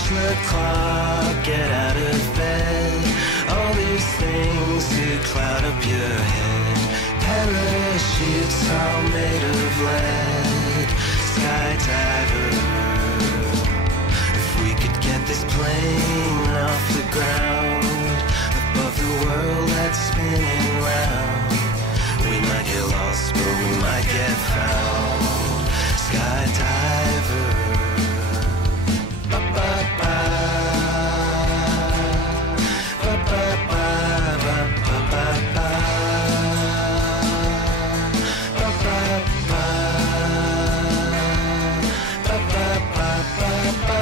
Change the clock, get out of bed. All these things to cloud up your head. Parachutes all made of lead. Skydiver. If we could get this plane off the ground, above the world that's spinning round, we might get lost, but we might get found. Skydiver. Ba-ba-ba. Ba-ba-ba. Ba-ba-ba. Ba-ba-ba. Ba-ba-ba-ba-ba.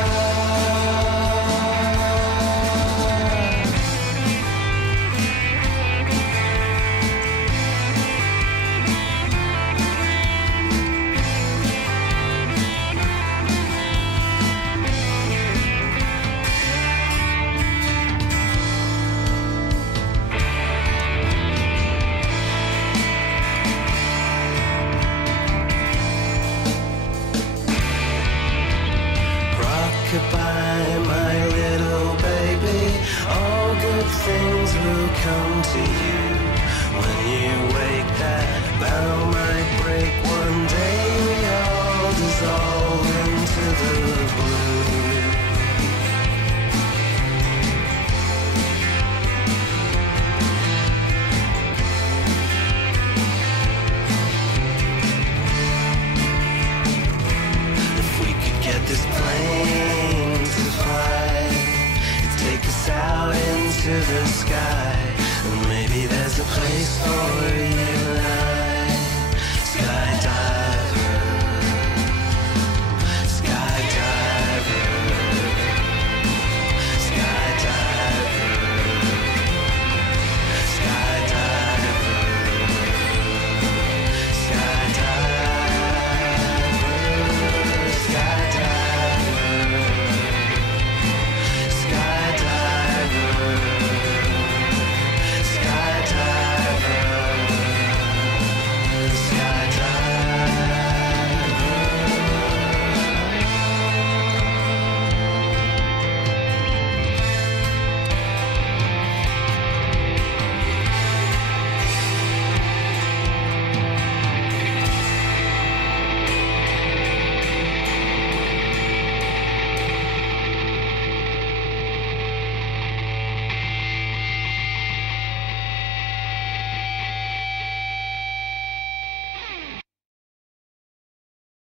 Goodbye, my little baby. All good things will come to you when you wake. That bow might break one day. We all dissolve into the blue. If we could get this plane to fly, it'd take us out into the sky, and maybe there's a place for you.